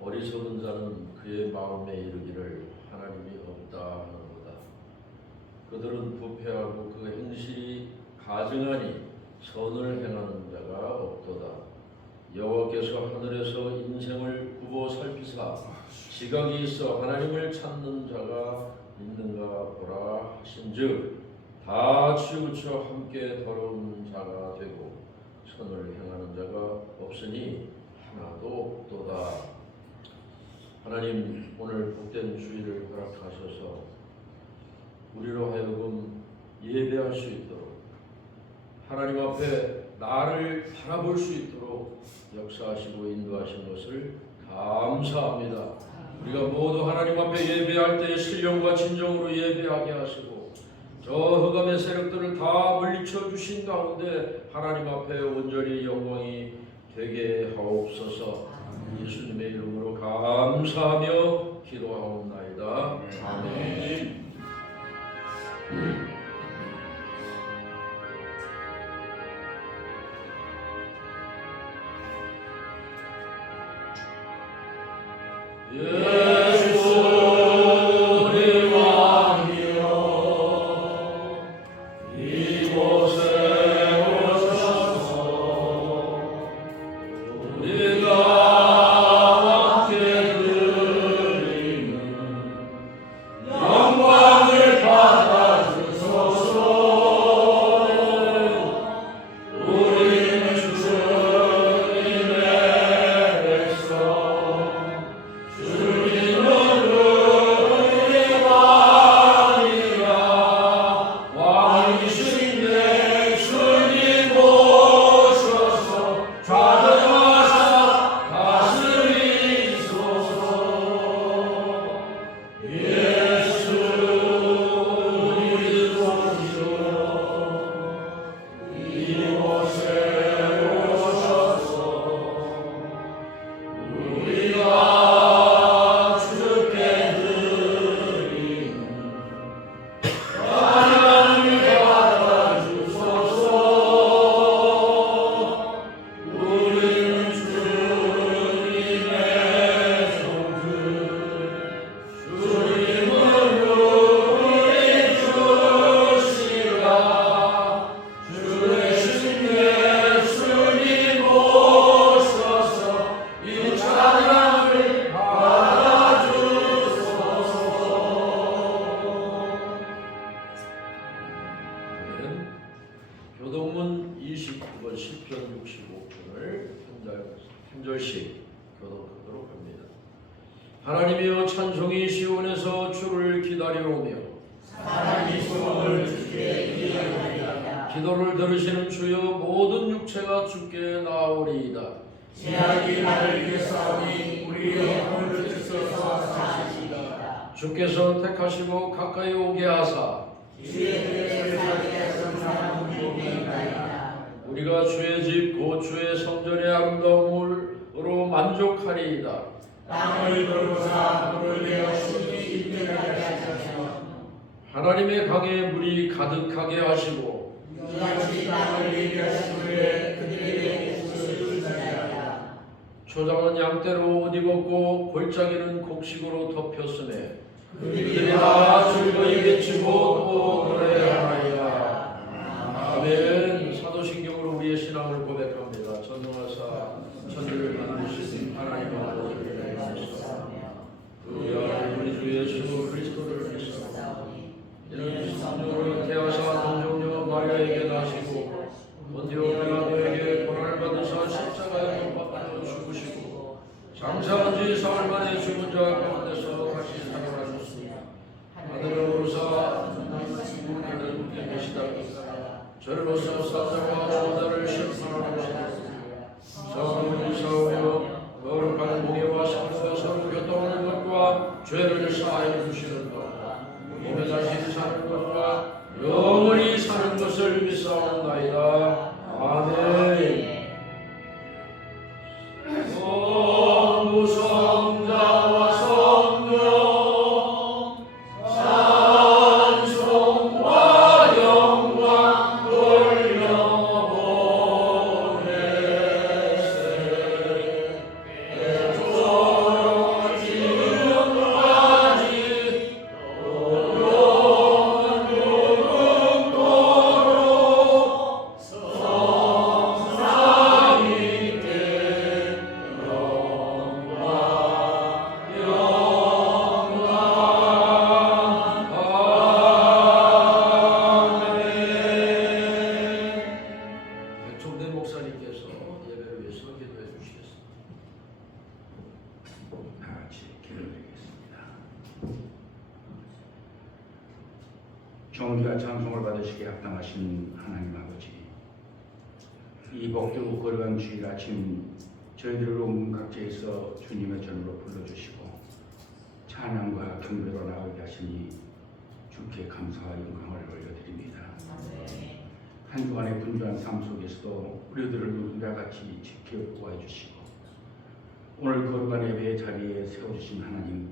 어리석은 자는 그의 마음에 이르기를 하나님이 없다 하는도다. 그들은 부패하고 그 행실이 가증하니 선을 행하는 자가 없도다. 여호와께서 하늘에서 인생을 굽어 살피사 지각이 있어 하나님을 찾는 자가 있는가 보라 하신즉 다 치우쳐 함께 더러운 자가 되고 선을 행하는 자가 없으니 하나도 없도다. 하나님, 오늘 복된 주일을 허락하셔서 우리로 하여금 예배할 수 있도록 하나님 앞에 나를 바라볼 수 있도록 역사하시고 인도하신 것을 감사합니다. 우리가 모두 하나님 앞에 예배할 때 신령과 진정으로 예배하게 하시고 저 흑암의 세력들을 다 물리쳐 주신 가운데 하나님 앞에 온전히 영광이 되게 하옵소서. 예수님의 이름으로 감사하며 기도하옵나이다. 아멘. 교동문 29번 시편 65편을 한 절씩 교독하도록 합니다. 하나님이여 찬송이 시온에서 주를 기다려오며 사람이 소원을 주께 기도하리이다. 기도를 들으시는 주여 모든 육체가 주께 나오리이다. 제약이 나를 위해서니 우리의 영혼을 주께서 사하시리이다. 주께서 택하시고 가까이 오게 하사 주의 뜻을 살게 하신 사람은 복이나이다. 우리가 주의 집 곧 주의 성전의 아름다움으로 만족하리이다. 땅을 돌보사 물을 내어 숨이 있게하게 하셔서 하나님의 강에 물이 가득하게 하시고 이같이 땅을 예비하신 후에 그들에게 옷을 주시리이다. 초장은 양떼로 옷 입었고 골짜기는 곡식으로 덮였으며 그들이 다 즐거이 외치고 또 노래하나이다. 아멘. 사도신경으로 우리의 신앙을 고백합니다. 전능하사 천지를 만드신 하나님 아버지를 믿사오니 그의 아들 우리 주 예수 그리스도를 믿사오니 이는 성령으로 태하사 동정녀 마리아에게 나시고 본디오 빌라도에게 고난을 받으사 십자가에 못 박혀 죽으시고 장사한 지 사흘 만에 죽은 자 가운데서 다시 살아나셨습니다. 하늘을 오르사 하나님을 붙게 계시다. 저리로서 사자와 저자를 심판하시다. 성령을 사오며 거룩한 공예와 성령과 서로 교통하는 것과 죄를 사하여 주시는 것 몸에 다시 사는 것과 영원히 사는 것을 믿사옵나이다. 아멘. 성부성자와 성령 찬송과 영광 돌려보내세. 애조로 존귀와 찬송을 받으시기에 합당하신 하나님 아버지, 이 복되고 거룩한 주일 아침 저희들을 온 각지에서 주님의 전으로 불러주시고 찬양과 경배로 나오게 하시니 주께 감사와 영광을 올려드립니다. 한 주간의 분주한 삶 속에서도 우리들을 누군가 같이 지켜보아 주시고 오늘 거룩한 예배의 자리에 세워주신 하나님,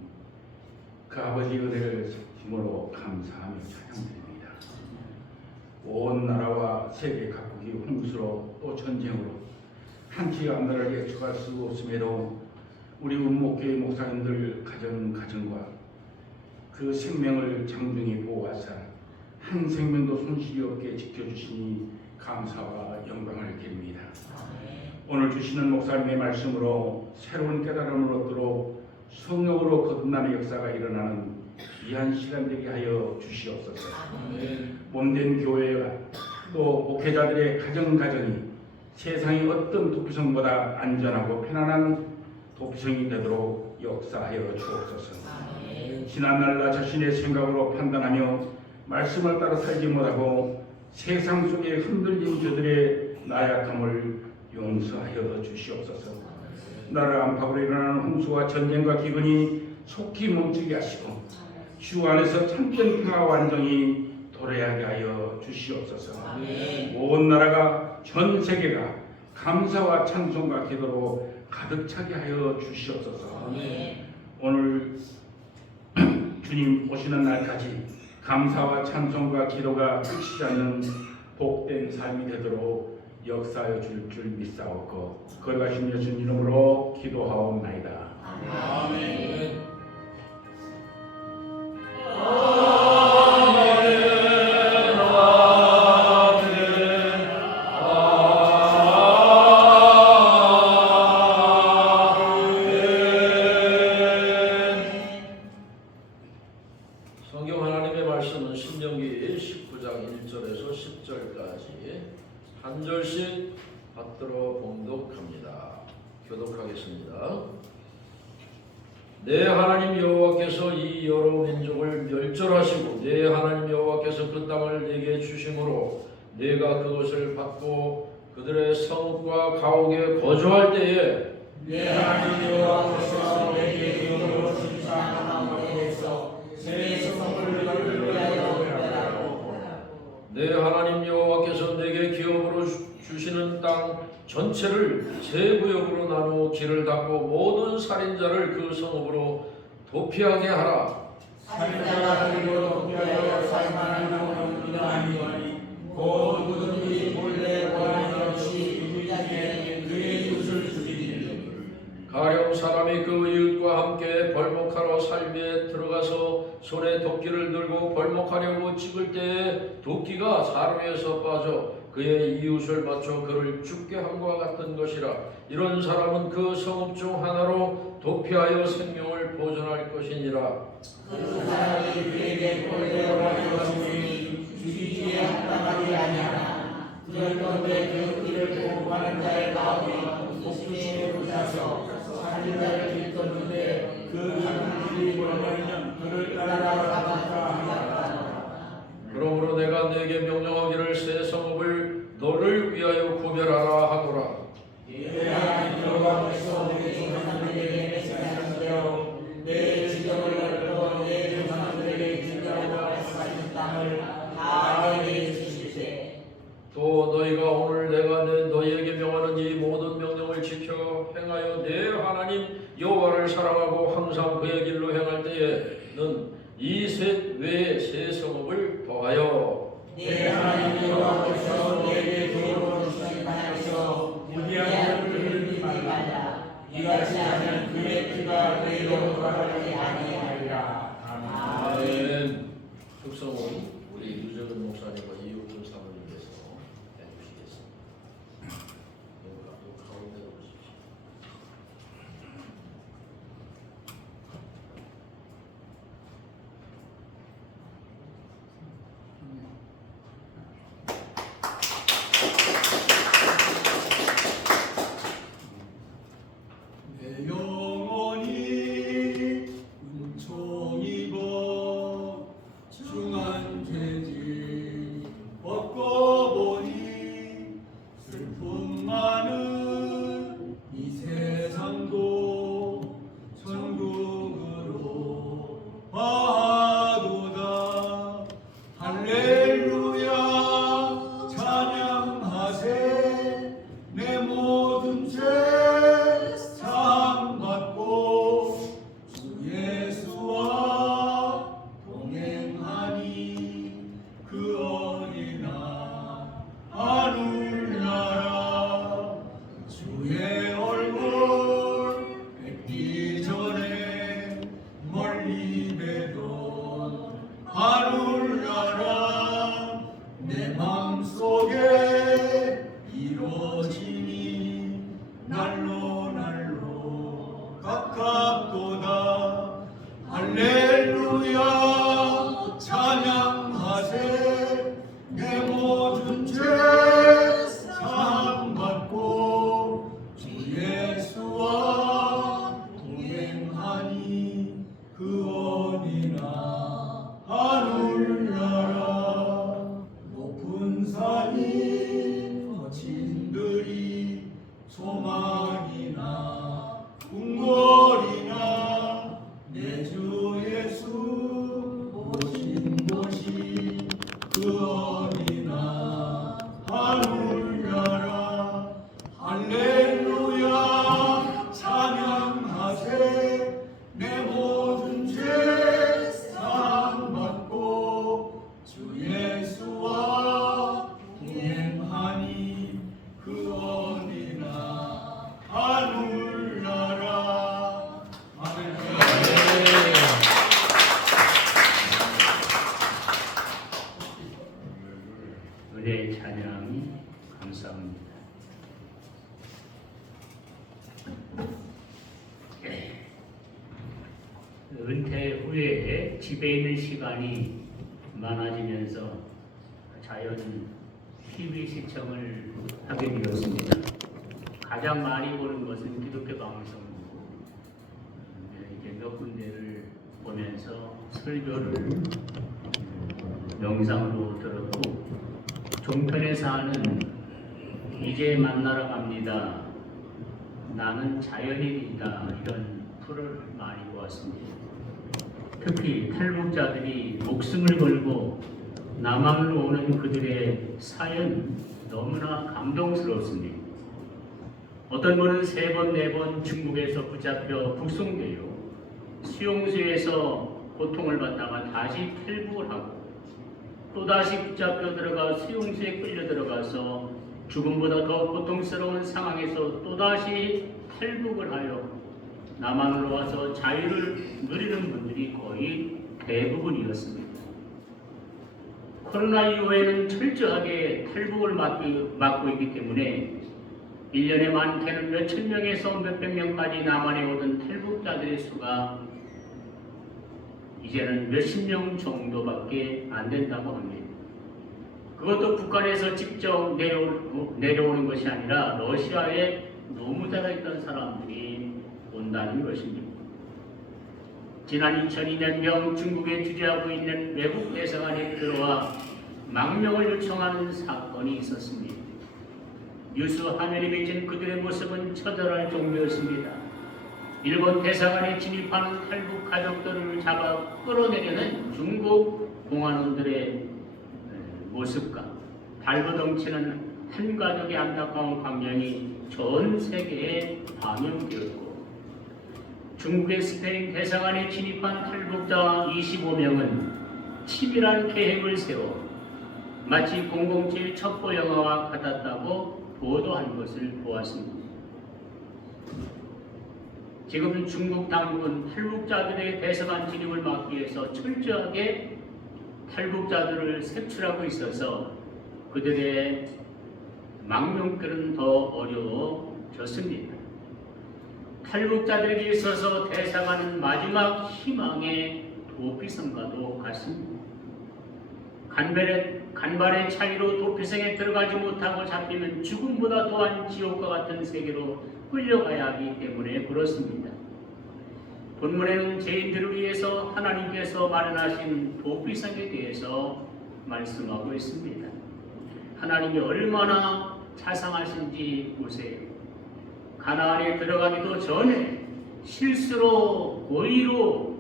그 아버지의 은혜를 힘으로 감사하며 찬양드립니다. 온 나라와 세계 각국이 홍수로 또 전쟁으로 한치 앞나라를 예측할 수 없음에도 우리 운목교회 목사님들 가정과 그 생명을 장중히 보호하사 한 생명도 손실이 없게 지켜주시니 감사와 영광을 드립니다. 오늘 주시는 목사님의 말씀으로 새로운 깨달음을 얻도록 성령으로 거듭남의 역사가 일어나는 귀한 시간 되게 하여 주시옵소서. 몸된 교회와 또 목회자들의 가정이 세상의 어떤 도피성보다 안전하고 편안한 도피성이 되도록 역사하여 주옵소서. 지난날 나 자신의 생각으로 판단하며 말씀을 따라 살지 못하고 세상 속에 흔들린 저들의 나약함을 용서하여 주시옵소서. 나라 안팎으로 일어나는 홍수와 전쟁과 기근이 속히 멈추게 하시고 주 안에서 참된 평화와 안정이 도래하게 하여 주시옵소서. 온 나라가 전 세계가 감사와 찬송과 기도로 가득 차게 하여 주시옵소서. 오늘 주님 오시는 날까지 감사와 찬송과 기도가 끝이지 않는 복된 삶이 되도록 역사하여 줄 믿사옵고 거룩하신 예수님 이름으로 기도하옵나이다. 아멘. 성경 하나님의 말씀은 신명기 19장 1절에서 10절까지 한 절씩 받들어 봉독합니다. 교독하겠습니다. 내 하나님 여호와께서 이 여러 민족을 멸절하시고 내 하나님 여호와께서 그 땅을 내게 주심으로 내가 그것을 받고 그들의 성읍과 가옥에 거주할 때에 내 하나님 여호와께서 내게 기업으로 주신 땅에서 새 성을 너를 위하여 베라고. 내 하나님 여호와께서 내게 기업으로 주시는 땅 전체를 세 구역으로 나누어 길을 닫고 모든 살인자를 그 성읍으로 도피하게 하라. 살인자가 그리로 도피하여 살만한 영혼은 이러하니 곧 누구든지 몰래 원하는 것이 누구에게 그의 이웃을 죽이니 가령 사람이 그 이웃과 함께 벌목하러 삶에 들어가서 손에 도끼를 들고 벌목하려고 찍을 때에 도끼가 사루에서 빠져 그의 이웃을 맞춰 그를 죽게 함과 같은 것이라. 이런 사람은 그 성읍 중 하나로 도피하여 생명을 보존할 것이니라. 그 사람이 그에게 몰래 원하는 것이니 죽이기에 합당하지 아니하나 그럴건대 그 길을 보호하는 자의 마음이 복수심에 부셔서 살인자를 길떴는데 그 가는 길이 멀면 그를 따라 잡을까 하니라. 그러므로 내가 네게 명령하기를 새 성읍을 너를 위하여 구별하라 하노라. 내 하나님 여호와께서 내 조상들에게 맹세하셨으며 내 지경을 넓혀 내 조상들에게 주려고 하신 땅을 다 내게 주시되 또 너희가 오늘 내가 너희에게 명하는 이 모든 명령을 지켜 행하여 내 하나님 여호와를 사랑하고 항상 그의 길로 행할 때에는 이 셋 외에 새 성읍을 더하여 내 하나님 여호와께서 내게 기업으로 주신 땅에서 무기한 그를 말라. 이같이 하면 그의 피가 내로 돌아가지 아니하리라. 아멘. 아멘. 특성은 우리 유재근 목사님과 이용준 사모님께서 해주시겠습니다. 또 가운데로 오십시오. 내 영혼이 은총 입어 중한 죄지 할렐루야 찬양하세 내 모든 죄 사함받고 주 예수와 동행하니 그 어디나 하늘나라 높은 산이 거친 들이 소망이나 궁궐이나 내 주 예수 오신 곳이 그 어디나 하늘나라 할렐루야 찬양하세 내 모든 죄 사함받고 주 예수와 동행하니 그 어디나 하늘나라 아멘. 은혜의 찬양이 감사합니다. 은퇴 후에 집에 있는 시간이 많아지면서 자연 TV 시청을 하게 되었습니다. 가장 많이 보는 것은 기독교 방송이고 이제 몇 군데를 보면서 설교를 영상으로 들었고 종편에서 하는 이제 만나러 갑니다. 나는 자연인이다. 이런 프로를 많이 보았습니다. 특히 탈북자들이 목숨을 걸고 남한으로 오는 그들의 사연 너무나 감동스럽습니다. 어떤 분은 3번, 4번 중국에서 붙잡혀 북송되어 수용소에서 고통을 받다가 다시 탈북을 하고 또다시 붙잡혀 들어가 수용소에 끌려 들어가서 죽음보다 더 고통스러운 상황에서 또다시 탈북을 하여 남한으로 와서 자유를 누리는 분들이 거의 대부분이었습니다. 코로나 이후에는 철저하게 탈북을 막고 있기 때문에 1년에 많게는 몇천 명에서 몇백 명까지 남한에 오던 탈북자들의 수가 이제는 몇십 명 정도밖에 안 된다고 합니다. 그것도 북한에서 직접 내려오는 것이 아니라 러시아에 노무자가 있던 사람들이 온다는 것입니다. 지난 2002년경 중국에 주재하고 있는 외국 대사관에 들어와 망명을 요청하는 사건이 있었습니다. 뉴스 화면에 비친 그들의 모습은 처절할 정도였습니다. 일본 대사관에 진입하는 탈북 가족들을 잡아 끌어내려는 중국 공안원들의 모습과 발버둥치는 한 가족의 안타까운 광경이 전 세계에 방영되었고 중국의 스페인 대사관에 진입한 탈북자 25명은 치밀한 계획을 세워 마치 007 첩보 영화와 같았다고 보도한 것을 보았습니다. 지금 중국 당국은 탈북자들의 대사관 진입을 막기 위해서 철저하게 탈북자들을 색출하고 있어서 그들의 망명길은 더 어려워졌습니다. 탈북자들에게 있어서 대사관은 마지막 희망의 도피성과도 같습니다. 간발의 차이로 도피성에 들어가지 못하고 잡히면 죽음보다 더한 지옥과 같은 세계로 끌려가야 하기 때문에 그렇습니다. 본문에는 죄인들을 위해서 하나님께서 마련하신 도피성에 대해서 말씀하고 있습니다. 하나님이 얼마나 자상하신지 보세요. 가나안에 들어가기도 전에 실수로 고의로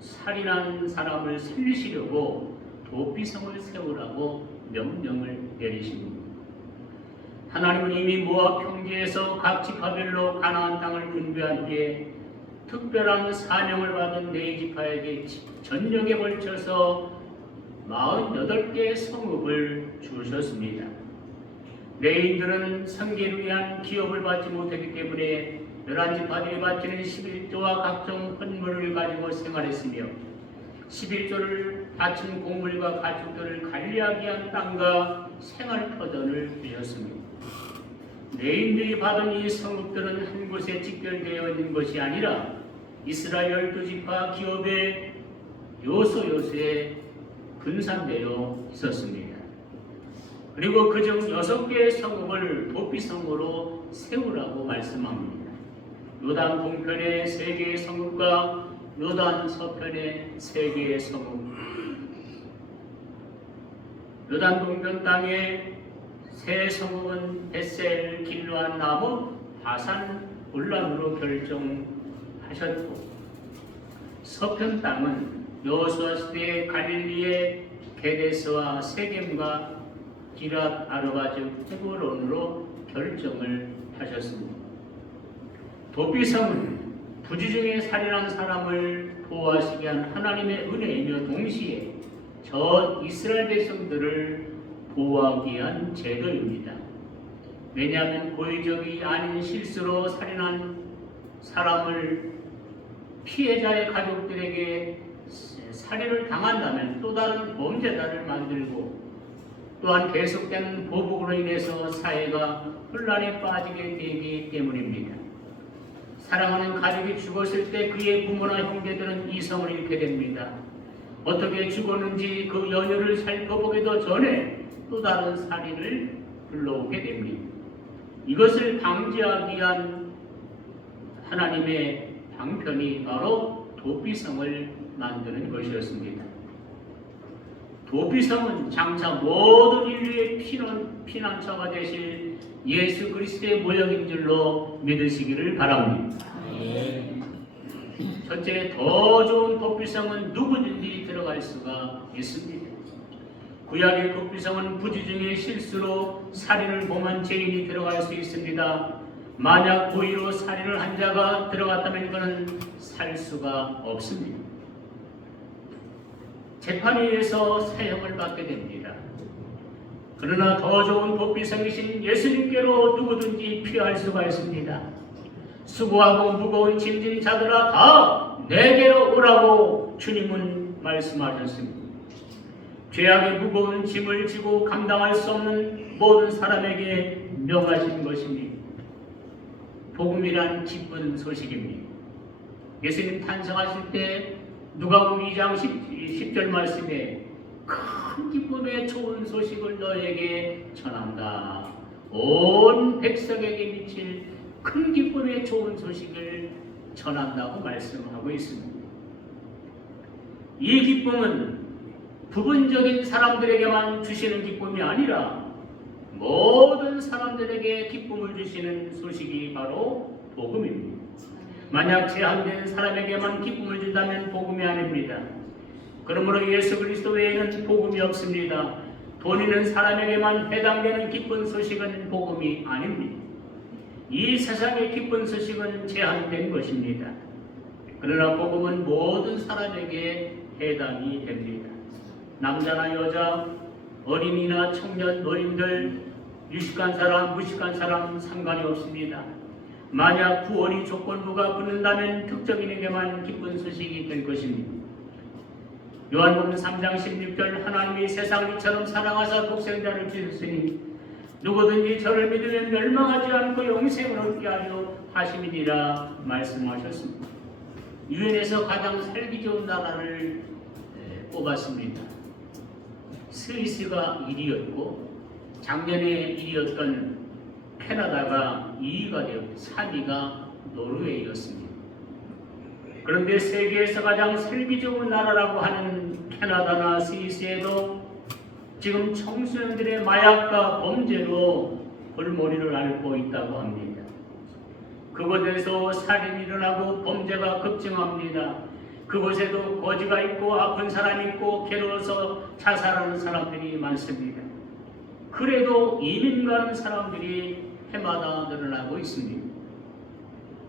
살인한 사람을 살리시려고 도피성을 세우라고 명령을 내리십니다. 하나님은 이미 모압 평지에서 각 지파별로 가나안 땅을 분배한 뒤에 특별한 사명을 받은 네 지파에게 전역에 걸쳐서 48개의 성읍을 주셨습니다. 레위인들은 성계를 위한 기업을 받지 못했기 때문에 11지파들이 바치는 11조와 각종 헌물을 가지고 생활했으며 11조를 바친 곡물과 가축들을 관리하기 위한 땅과 생활터전을 주셨습니다. 레위인들이 받은 이 성읍들은 한 곳에 집결되어 있는 것이 아니라 이스라엘 12지파 기업의 요소요소에 분산되어 있었습니다. 그리고 그중 6개의 성읍을 도피성으로 세우라고 말씀합니다. 요단 동편의 3개의 성읍과 요단 서편의 3개의 성읍. 요단 동편 땅에 세 성읍은 벳셀, 길르앗, 나무, 바산, 올람으로 결정하셨고, 서편 땅은 여호수아 시대의 갈릴리의 게데스와 세겜과 기랏 아르바 즉 헤브론으로 결정을 하셨습니다. 도피성은 부지 중에 살인한 사람을 보호하시게 한 하나님의 은혜이며 동시에 전 이스라엘 백성들을 보호하기 위한 제도입니다. 왜냐하면 고의적이 아닌 실수로 살인한 사람을 피해자의 가족들에게 살인을 당한다면 또 다른 범죄자를 만들고 또한 계속되는 보복으로 인해서 사회가 혼란에 빠지게 되기 때문입니다. 사랑하는 가족이 죽었을 때 그의 부모나 형제들은 이성을 잃게 됩니다. 어떻게 죽었는지 그 연유를 살펴보기도 전에 또 다른 살인을 불러오게 됩니다. 이것을 방지하기 위한 하나님의 방편이 바로 도피성을 만드는 것이었습니다. 도피성은 장차 모든 인류의 피난처가 되실 예수 그리스도의 모형인 줄로 믿으시기를 바랍니다. 첫째, 더 좋은 도피성은 누구든지 들어갈 수가 있습니다. 구약의 도피성은 부지 중에 실수로 살인을 범한 죄인이 들어갈 수 있습니다. 만약 고의로 살인을 한 자가 들어갔다면 그는 살 수가 없습니다. 재판에 의해서 사형을 받게 됩니다. 그러나 더 좋은 도피성이신 예수님께로 누구든지 피할 수가 있습니다. 수고하고 무거운 짐진 자들아 다 내게로 오라고 주님은 말씀하셨습니다. 죄악의 무거운 짐을 지고 감당할 수 없는 모든 사람에게 명하신 것입니다. 복음이란 기쁜 소식입니다. 예수님 탄생하실 때 누가복음 2장 10절 말씀에 큰 기쁨의 좋은 소식을 너에게 전한다. 온 백성에게 미칠 큰 기쁨의 좋은 소식을 전한다고 말씀하고 있습니다. 이 기쁨은 부분적인 사람들에게만 주시는 기쁨이 아니라 모든 사람들에게 기쁨을 주시는 소식이 바로 복음입니다. 만약 제한된 사람에게만 기쁨을 준다면 복음이 아닙니다. 그러므로 예수 그리스도 외에는 복음이 없습니다. 돈 있는 사람에게만 해당되는 기쁜 소식은 복음이 아닙니다. 이 세상의 기쁜 소식은 제한된 것입니다. 그러나 복음은 모든 사람에게 해당이 됩니다. 남자나 여자, 어린이나 청년, 노인들, 유식한 사람, 무식한 사람 상관이 없습니다. 만약 구원이 조건부가 붙는다면 특정인에게만 기쁜 소식이 될 것입니다. 요한복음 3장 16절 하나님이 세상을 이처럼 사랑하사 독생자를 주셨으니 누구든지 저를 믿으면 멸망하지 않고 영생을 얻게 하려 하심이니라 말씀하셨습니다. 유엔에서 가장 살기 좋은 나라를 뽑았습니다. 스위스가 1위였고 작년에 1위였던 캐나다가 2위가 되었고 3위가 노르웨이였습니다. 그런데 세계에서 가장 살기 좋은 나라라고 하는 캐나다나 스위스에도 지금 청소년들의 마약과 범죄로 골머리를 앓고 있다고 합니다. 그곳에서 살인이 일어나고 범죄가 급증합니다. 그곳에도 거지가 있고 아픈 사람이 있고 괴로워서 자살하는 사람들이 많습니다. 그래도 이민 가는 사람들이 해마다 늘어나고 있습니다.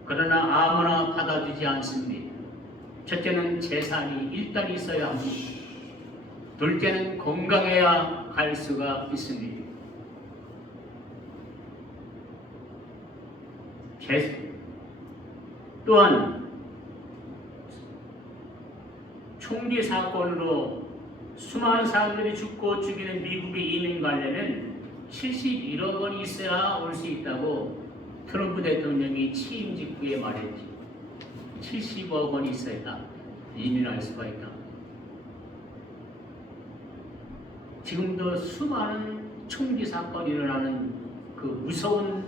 그러나 아무나 받아주지 않습니다. 첫째는 재산이 일단 있어야 합니다. 둘째는 건강해야 갈 수가 있습니다. 또한 총기 사건으로 수많은 사람들이 죽고 죽이는 미국의 이민 관련은 71억 원이 있어야 올 수 있다고 트럼프 대통령이 취임 직후에 말했지. 70억 원이 있어야 이민할 수가 있다. 지금도 수많은 총기 사건이 일어나는 그 무서운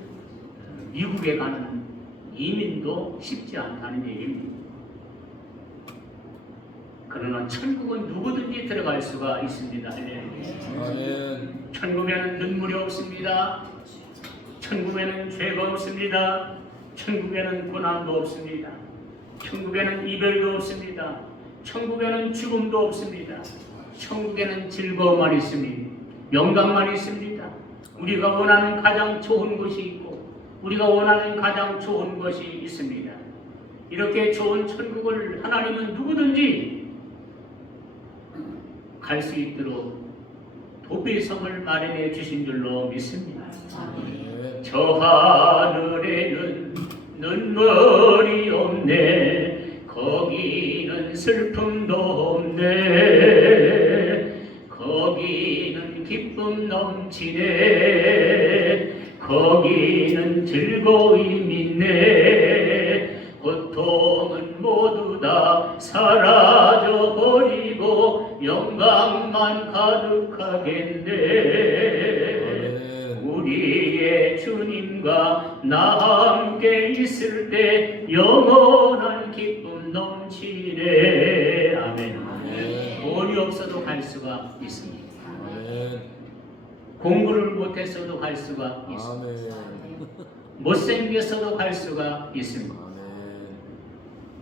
미국에 가는 이민도 쉽지 않다는 얘기입니다. 그러나 천국은 누구든지 들어갈 수가 있습니다. 아멘. 천국에는 눈물이 없습니다. 천국에는 죄가 없습니다. 천국에는 고난도 없습니다. 천국에는 이별도 없습니다. 천국에는 죽음도 없습니다. 천국에는 즐거움만 있습니다. 영광만 있습니다. 우리가 원하는 가장 좋은 것이 있고 우리가 원하는 가장 좋은 것이 있습니다. 이렇게 좋은 천국을 하나님은 누구든지 갈 수 있도록 도피성을 마련해 주신 줄로 믿습니다. 아멘. 저 하늘에는 눈물이 없네. 거기는 슬픔도 없네. 거기는 기쁨 넘치네. 거기는 즐거움 있네. 고통은 모두 다 사라져 버리고 영광만 가득하겠네. 아멘. 우리의 주님과 나 함께 있을 때 영원한 기쁨 넘치네. 아멘. 아멘. 돈이 없어도 갈 수가 있습니다. 아멘. 공부를 못했어도 갈 수가 있습니다. 아멘. 못생겼어도 갈 수가 있습니다. 아멘.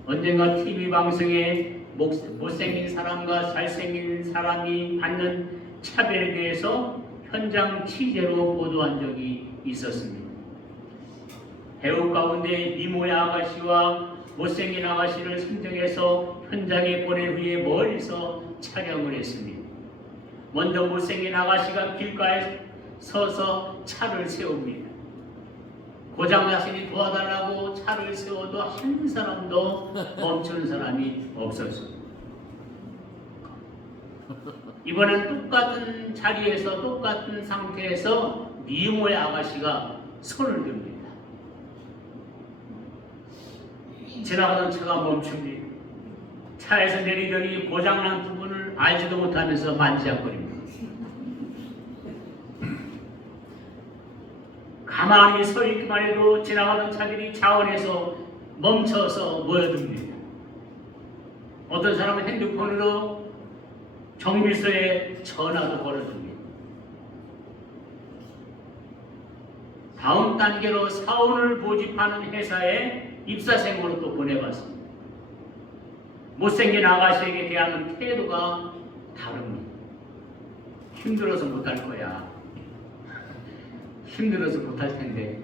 언젠가 TV 방송에 못생긴 사람과 잘생긴 사람이 받는 차별에 대해서 현장 취재로 보도한 적이 있었습니다. 배우 가운데 미모의 아가씨와 못생긴 아가씨를 선정해서 현장에 보낸 후에 멀리서 촬영을 했습니다. 먼저 못생긴 아가씨가 길가에 서서 차를 세웁니다. 고장나시니 도와달라고 차를 세워도 한 사람도 멈추는 사람이 없었습니다. 이번엔 똑같은 자리에서 똑같은 상태에서 미모의 아가씨가 손을 듭니다. 지나가던 차가 멈춥니다. 차에서 내리더니 고장난 부분을 알지도 못하면서 만지작거립니다. 가만히 서 있기만 해도 지나가던 차들이 차원에서 멈춰서 모여듭니다. 어떤 사람은 핸드폰으로 정비소에 전화도 걸어줍니다. 다음 단계로 사원을 모집하는 회사에 입사생으로 또 보내봤습니다. 못생긴 아가씨에게 대하는 태도가 다릅니다. 힘들어서 못할 거야. 힘들어서 못할 텐데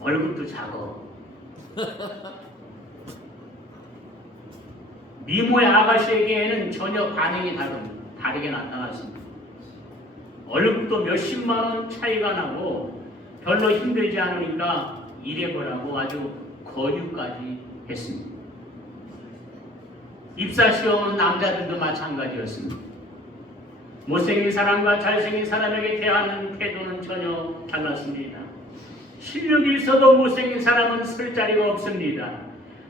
얼굴도 작어. 미모의 아가씨에게는 전혀 반응이 다르게 나타났습니다. 얼굴도 몇십만 원 차이가 나고 별로 힘들지 않으니까 일해보라고 아주 권유까지 했습니다. 입사시험은 남자들도 마찬가지였습니다. 못생긴 사람과 잘생긴 사람에게 대하는 태도는 전혀 달랐습니다. 실력이 있어도 못생긴 사람은 쓸 자리가 없습니다.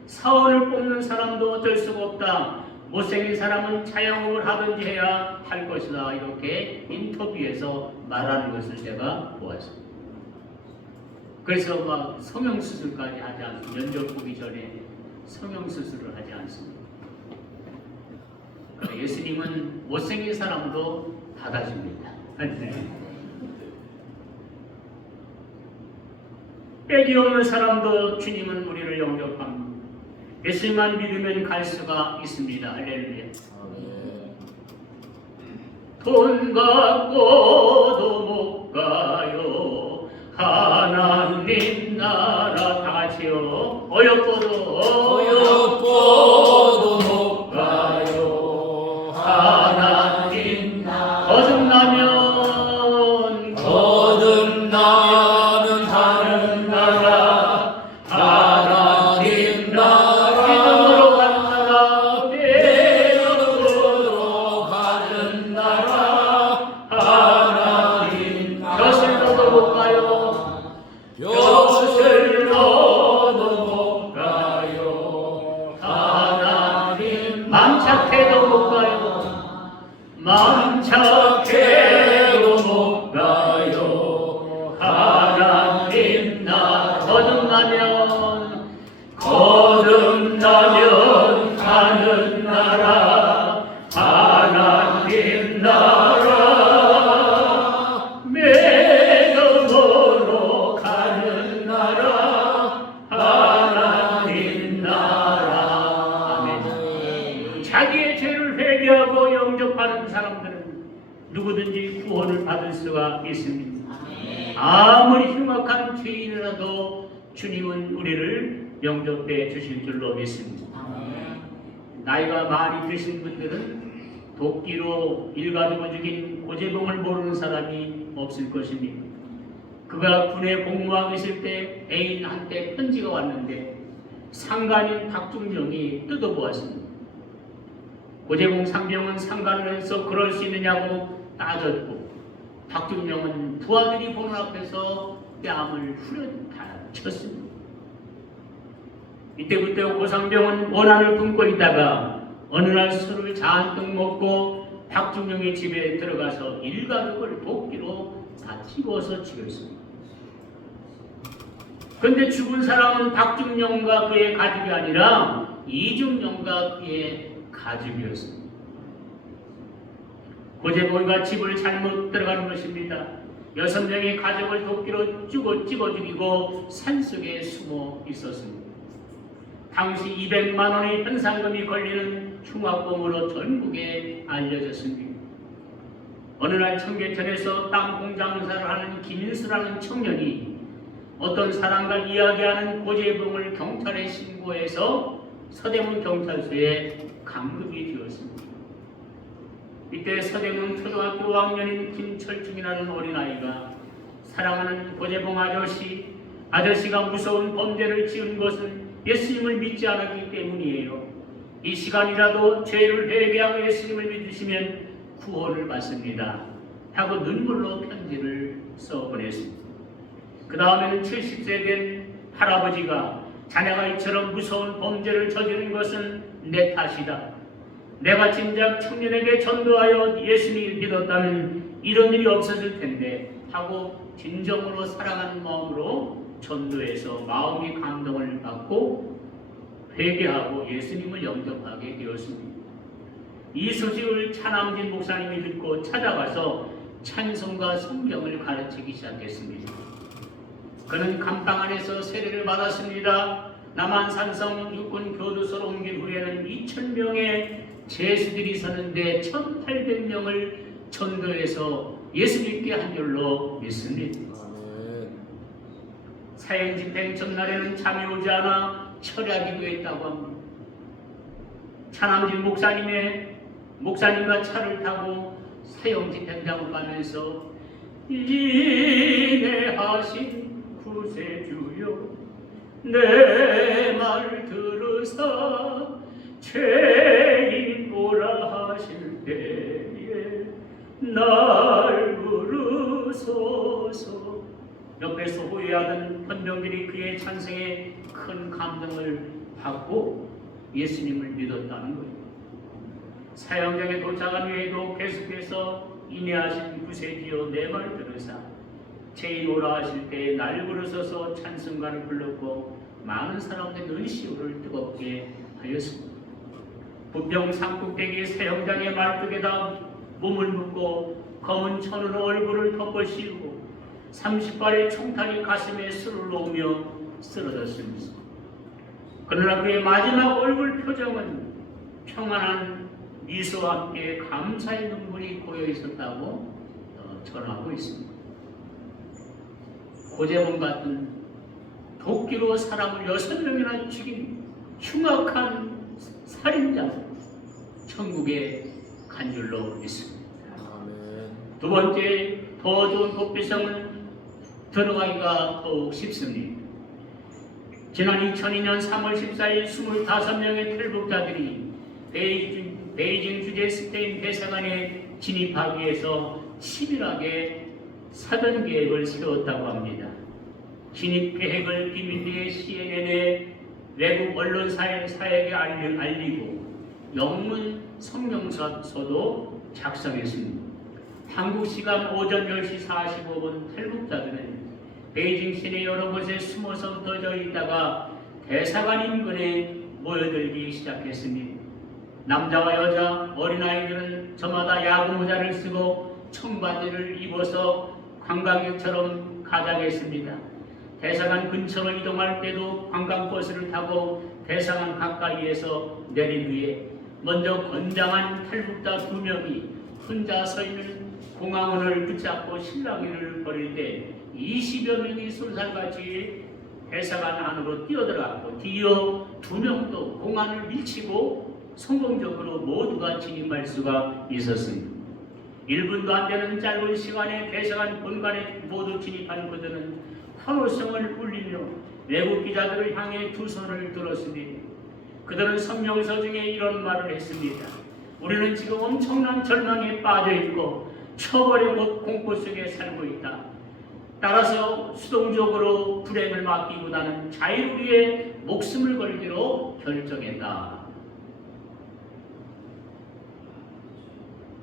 사원을 뽑는 사람도 어쩔 수가 없다. 못생긴 사람은 자영업을 하든지 해야 할 것이다. 이렇게 인터뷰에서 말하는 것을 제가 보았습니다. 그래서 막 성형수술까지 하지 않습니다. 면접 보기 전에 성형수술을 하지 않습니다. 예수님은 못생긴 사람도 받아줍니다. 빽이 없는 사람도 주님은 우리를 영접합니다. 예수님만 믿으면 갈 수가 있습니다. 할렐루야. 돈 갖고도 못 가요. 하나님 나라 다 같이요. 어여뻐도 못 가요. 하나님 나라 거듭나면 다른 나라 하나님 나라 믿음으로 가는 나라 믿음으로 가는 나라 하나님 벼슬 넣어도 못 가요. 벼슬 넣어도 못 가요. 거듭나면 가는 나라 하나님 나라 매너로 가는 나라 하나님 나라. 아멘. 자기의 죄를 회개하고 영접하는 사람들은 누구든지 구원을 받을 수가 있습니다. 아무리 흉악한 죄인이라도 주님은 우리를 영접해 주실 줄로 믿습니다. 나이가 많이 드신 분들은 도끼로 일가족을 죽인 고재봉을 모르는 사람이 없을 것입니다. 그가 군에 복무하고 있을 때 애인한테 편지가 왔는데 상관인 박중령이 뜯어보았습니다. 고재봉 상병은 상관을 해서 그럴 수 있느냐고 따졌고 박중령은 부하들이 보는 앞에서 뺨을 후려쳤습니다. 이때부터 고상병은 원한을 품고 있다가 어느 날 술을 잔뜩 먹고 박중령의 집에 들어가서 일가족을 도끼로 다 집어서 죽였습니다. 그런데 죽은 사람은 박중령과 그의 가족이 아니라 이중령과 그의 가족이었습니다. 고재봉이가 집을 잘못 들어가는 것입니다. 6명의 가족을 도끼로 집어 죽이고 산속에 숨어 있었습니다. 당시 200만 원의 현상금이 걸리는 흉악범으로 전국에 알려졌습니다. 어느 날 청계천에서 땅 공장사를 하는 김인수라는 청년이 어떤 사람과 이야기하는 고재봉을 경찰에 신고해서 서대문 경찰서에 감금이 되었습니다. 이때 서대문 초등학교 5학년인 김철중이라는 어린아이가 사랑하는 고재봉 아저씨가 무서운 범죄를 지은 것은 예수님을 믿지 않았기 때문이에요. 이 시간이라도 죄를 회개하고 예수님을 믿으시면 구원을 받습니다. 하고 눈물로 편지를 써보냈습니다. 그 다음에는 70세 된 할아버지가 자네가 이처럼 무서운 범죄를 저지른 것은 내 탓이다. 내가 진작 청년에게 전도하여 예수님을 믿었다면 이런 일이 없었을 텐데 하고 진정으로 사랑하는 마음으로 전도해서 마음이 감동을 받고 회개하고 예수님을 영접하게 되었습니다. 이 소식을 차남진 목사님이 듣고 찾아가서 찬송과 성경을 가르치기 시작했습니다. 그는 감방 안에서 세례를 받았습니다. 남한산성 육군 교도소로 옮긴 후에는 2,000명의 제수들이 서는데 1,800명을 전도해서 예수 믿게 한 줄로 믿습니다. 사형 집행 전날에는 잠이 오지 않아 철야기도 했다고 합니다. 차남진 목사님과 차를 타고 사형 집행장을 가면서 인내하신 구세주여 내 말 들으사 죄인 오라 하실 때에 날 부르소서. 옆에서 후회하던 헌병들이 그의 찬송에 큰 감동을 받고 예수님을 믿었다는 거예요. 사형장에 도착한 후에도 계속해서 인내하신 구세주여 내 말 들으사 죄인 오라 하실 때에 날 부르소서 찬송가를 불렀고 많은 사람들의 눈시울을 뜨겁게 하였습니다. 부평 상국대기 사형장의 말뚝에다 몸을 묶고 검은 천으로 얼굴을 덮어 씌우고 30발의 총탄이 가슴에 술을 놓으며 쓰러졌습니다. 그러나 그의 마지막 얼굴 표정은 평안한 미소와 함께 감사의 눈물이 고여 있었다고 전하고 있습니다. 고재봉 같은 도끼로 사람을 6명이나 죽인 흉악한 살인자 천국에 간 줄로 믿습니다. 두 번째, 더 좋은 도피성은 들어가기가 더욱 쉽습니다. 지난 2002년 3월 14일 25명의 탈북자들이 베이징 주재 스페인 대사관에 진입하기 위해서 치밀하게 사전 계획을 세웠다고 합니다. 진입 계획을 비밀리에 CNN에 외국 언론사에게 알리고 영문 성명서도 작성했습니다. 한국 시간 오전 10시 45분 탈북자들은 베이징 시내 여러 곳에 숨어서 흩어져 있다가 대사관 인근에 모여들기 시작했습니다. 남자와 여자, 어린아이들은 저마다 야구 모자를 쓰고 청바지를 입어서 관광객처럼 가장했습니다. 대사관 근처로 이동할 때도 관광버스를 타고 대사관 가까이에서 내린 후에 먼저 건장한 탈북자 2명이 혼자 서 있는 공항원을 붙잡고 실랑이를 벌일 때 20여 명이 쏠살같이 대사관 안으로 뛰어들어갔고 뒤이어 2명도 공안을 밀치고 성공적으로 모두가 진입할 수가 있었습니다. 1분도 안 되는 짧은 시간에 대사관 본관에 모두 진입한 그들은 환호성을 울리며 외국 기자들을 향해 두 손을 들었습니다. 그들은 성명서 중에 이런 말을 했습니다. 우리는 지금 엄청난 절망에 빠져 있고 처벌의 공포 속에 살고 있다. 따라서 수동적으로 불행을 맡기보다는 자유를 위해 목숨을 걸기로 결정했다.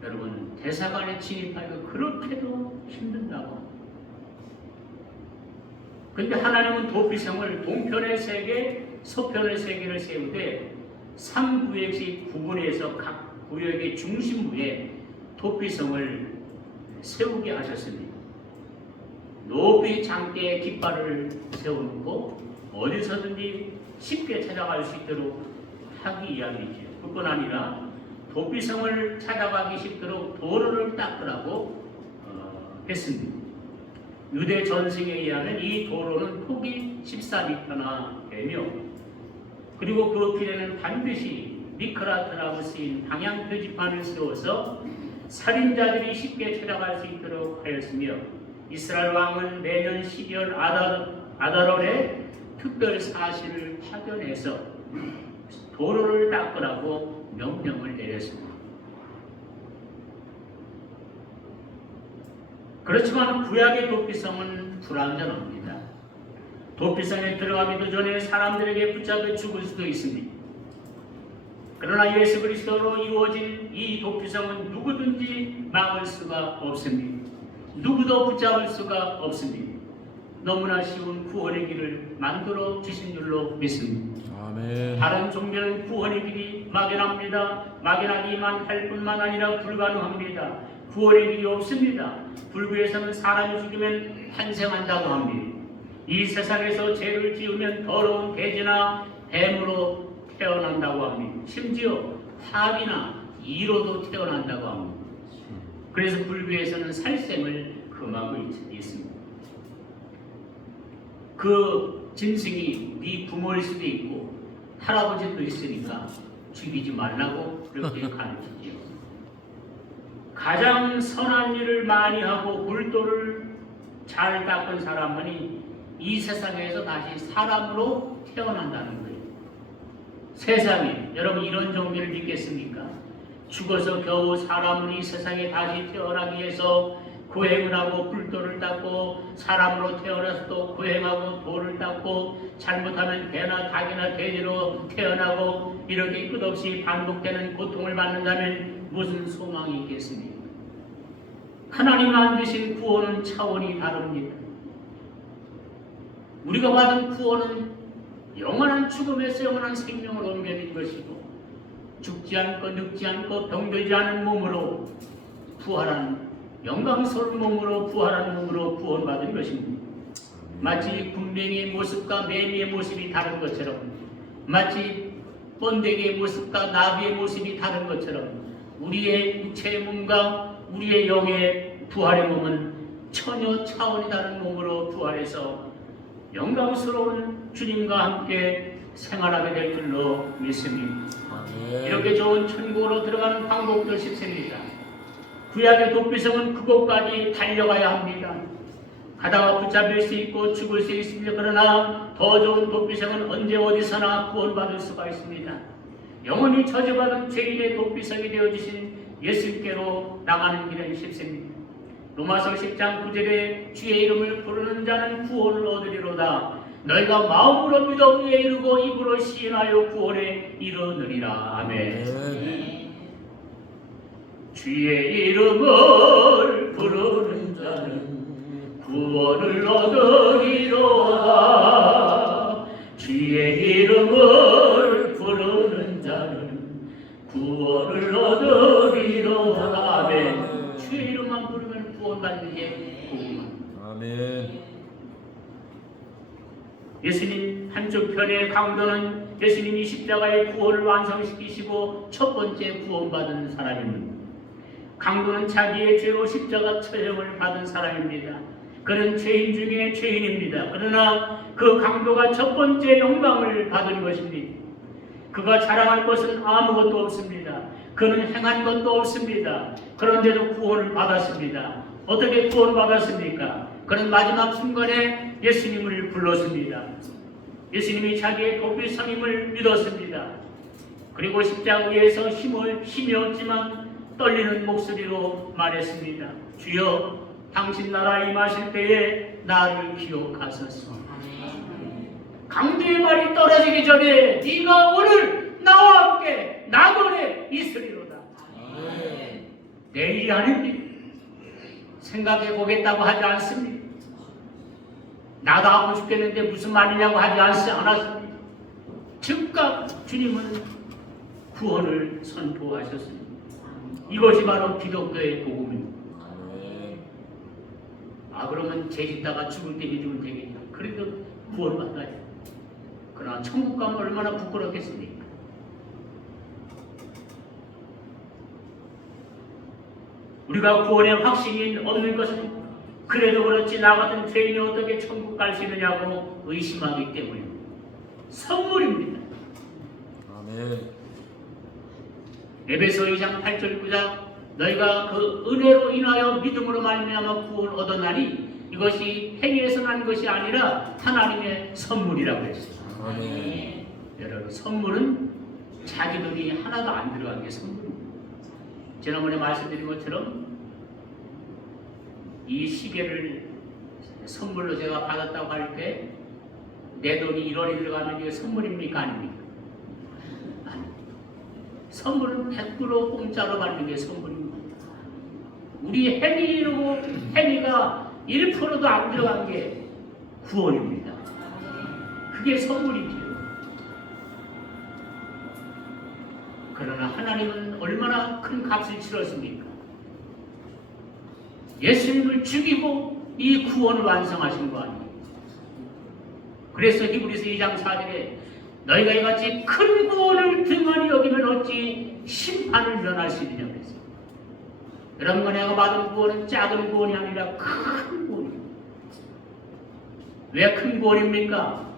여러분, 대사관에 진입하기가 그렇게도 힘든다고. 근데 하나님은 도피성을 동편의 세계, 서편의 세계를 세우되 3구역씩 구분해서 각 구역의 중심부에 도피성을 세우게 하셨습니다. 높이 장대에 깃발을 세워놓고 어디서든지 쉽게 찾아갈 수 있도록 하기 위함이죠. 그뿐 아니라 도피성을 찾아가기 쉽도록 도로를 닦으라고 했습니다. 유대 전승에 의하면 이 도로는 폭이 14m나 되며 그리고 그 길에는 반드시 미크라트라고 쓰인 방향 표지판을 세워서 살인자들이 쉽게 찾아갈 수 있도록 하였으며 이스라엘 왕은 매년 12월 아달월에 특별 사실을 파견해서 도로를 닦으라고 명령을 내렸습니다. 그렇지만 구약의 도피성은 불안전합니다. 도피성에 들어가기도 전에 사람들에게 붙잡혀 죽을 수도 있습니다. 그러나 예수 그리스도로 이루어진 이 도피성은 누구든지 막을 수가 없습니다. 누구도 붙잡을 수가 없습니다. 너무나 쉬운 구원의 길을 만들어 주신 줄로 믿습니다. 아멘. 다른 종교는 구원의 길이 막연합니다. 막연하기만 할 뿐만 아니라 불가능합니다. 구원의 길이 없습니다. 불교에서는 사람이 죽으면 환생한다고 합니다. 이 세상에서 죄를 지으면 더러운 돼지나 뱀으로 태어난다고 합니다. 심지어 합이나 이로도 태어난다고 합니다. 그래서 불교에서는 살생을 금하고 있습니다. 그 짐승이 네 부모일 수도 있고 할아버지도 있으니까 죽이지 말라고 그렇게 가르치지요. 가장 선한 일을 많이 하고 물도를 잘 닦은 사람은 이 세상에서 다시 사람으로 태어난다는 거예요. 세상에 여러분 이런 종교를 믿겠습니까? 죽어서 겨우 사람은 이 세상에 다시 태어나기 위해서 고행을 하고 불도를 닦고 사람으로 태어나서 또 고행하고 도를 닦고 잘못하면 개나 닭이나 돼지로 태어나고 이렇게 끝없이 반복되는 고통을 받는다면 무슨 소망이 있겠습니까? 하나님 만드신 구원은 차원이 다릅니다. 우리가 받은 구원은 영원한 죽음에서 영원한 생명을 옮겨진 것이고 죽지 않고 늙지 않고 병들지 않은 몸으로 부활한 영광스러운 몸으로 부활한 몸으로 구원받은 것입니다. 마치 군뱅이의 모습과 매미의 모습이 다른 것처럼 마치 번데기의 모습과 나비의 모습이 다른 것처럼 우리의 육체의 몸과 우리의 영의 부활의 몸은 천여 차원이 다른 몸으로 부활해서 영광스러운 주님과 함께 생활하게 될 줄로 믿습니다. 이렇게 좋은 천국으로 들어가는 방법도 쉽습니다. 구약의 도피성은 그곳까지 달려가야 합니다. 가다가 붙잡힐 수 있고 죽을 수 있습니다. 그러나 더 좋은 도피성은 언제 어디서나 구원받을 수가 있습니다. 영원히 저주받은 죄인의 도피성이 되어주신 예수께로 나가는 길은 쉽습니다. 로마서 10장 9절에 주의 이름을 부르는 자는 구원을 얻으리로다. 너희가 마음으로 믿어 의에 이르고 입으로 시인하여 구원에 이르느니라. 아멘. 주의 이름을 부르는 자는 구원을 얻으리로다. 주의 이름을 부르는 자는 구원을 얻으리로다. 아멘. 주의 이름만 부르면 구원받는 게 복음입니다. 아멘. 예수님 한쪽편의 강도는 예수님이 십자가의 구원을 완성시키시고 첫 번째 구원받은 사람입니다. 강도는 자기의 죄로 십자가 처형을 받은 사람입니다. 그는 죄인 중에 죄인입니다. 그러나 그 강도가 첫 번째 영광을 받은 것입니다. 그가 자랑할 것은 아무것도 없습니다. 그는 행한 것도 없습니다. 그런데도 구원을 받았습니다. 어떻게 구원받았습니까? 그는 마지막 순간에 예수님을 불렀습니다. 예수님이 자기의 도피성임을 믿었습니다. 그리고 십자가 위에서 힘이 없지만 떨리는 목소리로 말했습니다. 주여, 당신 나라 임하실 때에 나를 기억하소서. 강도의 말이 떨어지기 전에 네가 오늘 나와 함께 낙원에 있으리로다. 내일이 아닙니다. 생각해 보겠다고 하지 않습니다. 나도 하고 싶겠는데 무슨 말이냐고 하지 않았습니다. 즉각 주님은 구원을 선포하셨습니다. 이것이 바로 기독교의 복음입니다. 그러면 죄짓다가 죽을 때 믿으면 되겠냐. 그래도 구원받아야. 그러나 천국 가면 얼마나 부끄럽겠습니까? 우리가 구원의 확신이 없는 것은 그래도 그렇지 나 같은 죄인이 어떻게 천국 갈 수 있느냐고 의심하기 때문입니다. 선물입니다. 아멘. 에베소 2장 8절 9장 너희가 그 은혜로 인하여 믿음으로 말미암아 구원을 얻었나니 이것이 행위에서 난 것이 아니라 하나님의 선물이라고 했어요. 아멘. 여러분, 선물은 자기 돈이 하나도 안 들어간 게 선물입니다. 지난번에 말씀드린 것처럼 이 시계를 선물로 제가 받았다고 할 때 내 돈이 1원이 들어가면 이게 선물입니까? 아닙니까? 아니. 선물은 100% 공짜로 받는 게 선물입니다. 우리 행위가 1%도 안 들어간 게 구원입니다. 그게 선물이죠. 그러나 하나님은 얼마나 큰 값을 치렀습니까? 예수님을 죽이고 이 구원을 완성하신 거 아니에요. 그래서 히브리서 2장 4절에 너희가 이같이 큰 구원을 등한히 여기면 어찌 심판을 면할 수 있느냐 그랬어요. 여러분과 내가 받은 구원은 작은 구원이 아니라 큰 구원입니다. 왜 큰 구원입니까?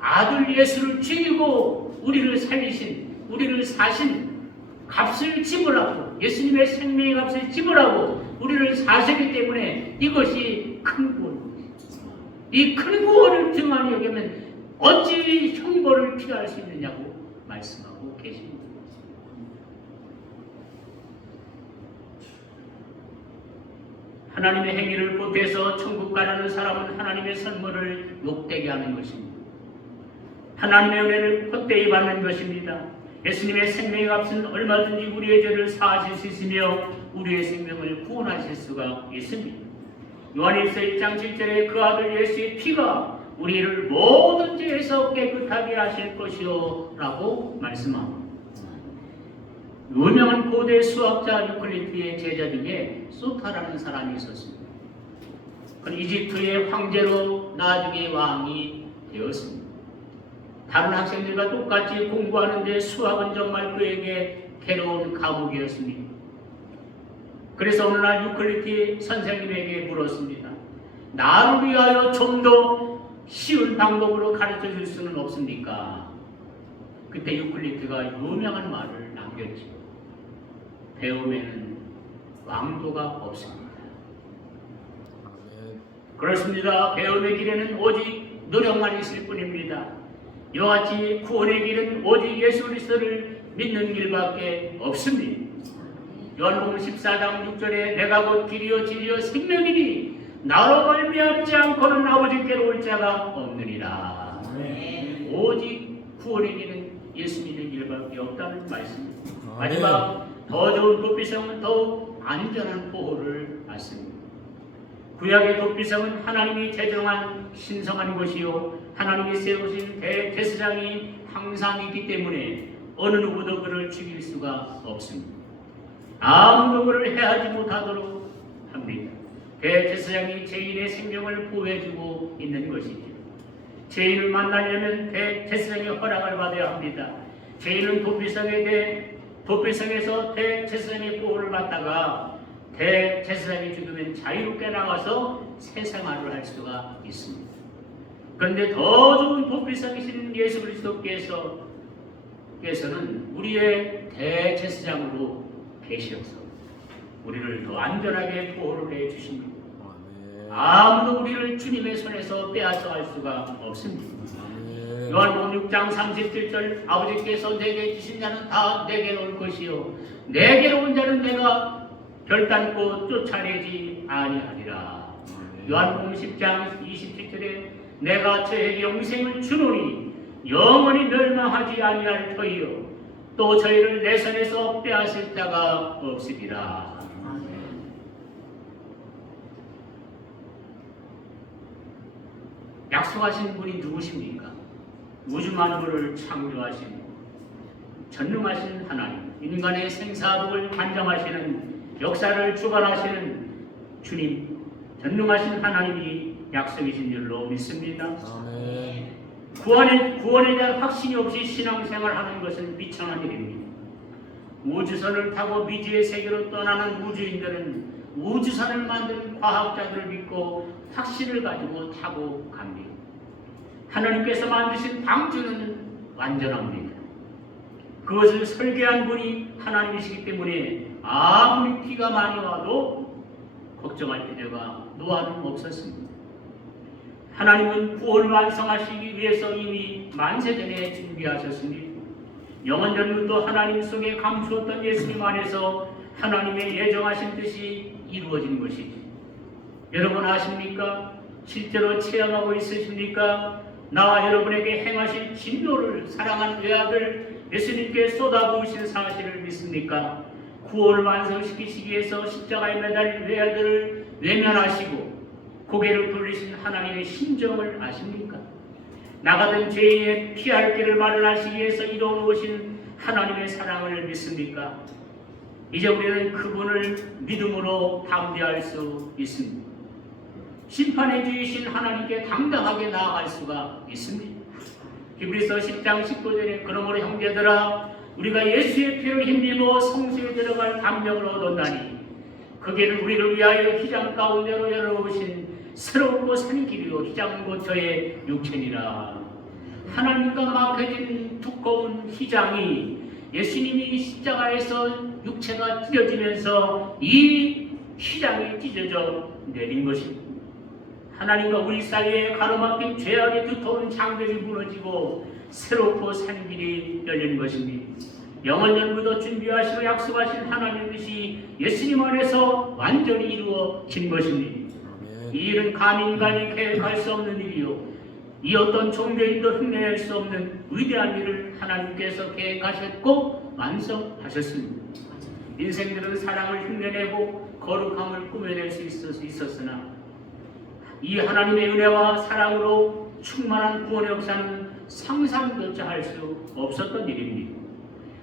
아들 예수를 죽이고 우리를 살리신, 우리를 사신 값을 지불하고 예수님의 생명의 값을 지불하고 우리를 사셨기 때문에 이것이 큰 구원입니다. 이 큰 구원을 등한히 여기면 어찌 형벌을 피할 수 있느냐고 말씀하고 계십니다. 하나님의 행위를 보태서 천국 가려는 사람은 하나님의 선물을 욕되게 하는 것입니다. 하나님의 은혜를 헛되이 받는 것입니다. 예수님의 생명의 값은 얼마든지 우리의 죄를 사하실 수 있으며 우리의 생명을 구원하실 수가 있습니다. 요한일서 1장 7절에 그 아들 예수의 피가 우리를 모든 죄에서 깨끗하게 하실 것이요 라고 말씀합니다. 유명한 고대 수학자 유클리드의 제자 중에 소타라는 사람이 있었습니다. 그는 이집트의 황제로 나중에 왕이 되었습니다. 다른 학생들과 똑같이 공부하는데 수학은 정말 그에게 괴로운 과목이었습니다. 그래서 어느 날 유클리드 선생님에게 물었습니다. 나를 위하여 좀 더 쉬운 방법으로 가르쳐 줄 수는 없습니까? 그때 유클리드가 유명한 말을 남겼죠. 배움에는 왕도가 없습니다. 그렇습니다. 배움의 길에는 오직 노력만 있을 뿐입니다. 이와 같이 구원의 길은 오직 예수 그리스도를 믿는 길밖에 없습니다. 요한복음 14장 6절에 내가 곧 길이요 진리요 생명이니 나로 말미암지 않고는 아버지께로 올 자가 없느니라. 오직 구원의 길은 예수 믿는 길밖에 없다는 말씀입니다. 마지막 더 좋은 도피성은 더욱 안전한 보호를 받습니다. 구약의 도피성은 하나님이 제정한 신성한 곳이요 하나님이 세우신 대제사장이 항상 있기 때문에 어느 누구도 그를 죽일 수가 없습니다. 아무도 그를 해하지 못하도록 합니다. 대제사장이 죄인의 생명을 보호해주고 있는 것이죠. 죄인을 만나려면 대제사장의 허락을 받아야 합니다. 죄인은 도피성에서 대제사장의 보호를 받다가 대제사장이 죽으면 자유롭게 나가서 새 생활을 할 수가 있습니다. 그런데 더 좋은 도피성이신 예수 그리스도께서는 우리의 대제사장으로 계셔서 우리를 더 안전하게 보호를 해주십니다. 아무도 우리를 주님의 손에서 빼앗아갈 수가 없습니다. 요한복음 6장 37절 아버지께서 내게 주신 자는 다 내게로 올 것이요 내게로 온 자는 내가 결단코 쫓아내지 아니하리라. 요한복음 10장 27절에 내가 저에게 영생을 주노니 영원히 멸망하지 아니할 터이요 또 저희를 내 손에서 빼앗을 자가 없으리라. 약속하신 분이 누구십니까? 우주 만물을 창조하신 전능하신 하나님, 인간의 생사복을 관장하시는 역사를 주관하시는 주님, 전능하신 하나님이 약속이신 줄로 믿습니다. 아멘. 구원에 대한 확신이 없이 신앙생활하는 것은 비참한 일입니다. 우주선을 타고 미지의 세계로 떠나는 우주인들은 우주선을 만든 과학자들을 믿고 확신을 가지고 타고 갑니다. 하나님께서 만드신 방주는 완전합니다. 그것을 설계한 분이 하나님이시기 때문에 아무리 비가 많이 와도 걱정할 필요가 노하는 없었습니다. 하나님은 구원을 완성하시기 위해서 이미 만세전에 준비하셨습니다. 영원전부터 하나님 속에 감추었던 예수님 안에서 하나님의 예정하신 뜻이 이루어진 것이지. 여러분 아십니까? 실제로 체험하고 있으십니까? 나와 여러분에게 행하신 진노를 사랑한 외아들 예수님께 쏟아부으신 사실을 믿습니까? 구원을 완성시키시기 위해서 십자가에 매달린 외아들을 외면하시고 고개를 돌리신 하나님의 심정을 아십니까? 나 같은 죄인의 피할 길을 마련하시기 위해서 이루어놓으신 하나님의 사랑을 믿습니까? 이제 우리는 그분을 믿음으로 담대할 수 있습니다. 심판해 주이신 하나님께 당당하게 나아갈 수가 있습니다. 히브리서 10장 19절에 그러므로 형제들아 우리가 예수의 피를 힘입어 성소에 들어갈 감명을 얻었나니 그 길은 우리를 위하여 휘장 가운데로 열어오신 새롭고 산 길이요 휘장은 곧 저의 육체니라. 하나님과 막혀진 두꺼운 휘장이 예수님이 십자가에서 육체가 찢어지면서 이 휘장이 찢어져 내린 것입니다. 하나님과 우리 사이에 가로막힌 죄악의 두터운 장벽이 무너지고 새롭고 산 길이 열린 것입니다. 영원전부터 준비하시고 약속하신 하나님 뜻이 예수님 안에서 완전히 이루어진 것입니다. 이 일은 감히 인간이 계획할 수 없는 일이요 이 어떤 종교인도 흉내낼 수 없는 위대한 일을 하나님께서 계획하셨고 완성하셨습니다. 인생들은 사랑을 흉내내고 거룩함을 꾸며낼 수 있었으나 이 하나님의 은혜와 사랑으로 충만한 구원의 역사는 상상조차 할 수 없었던 일입니다.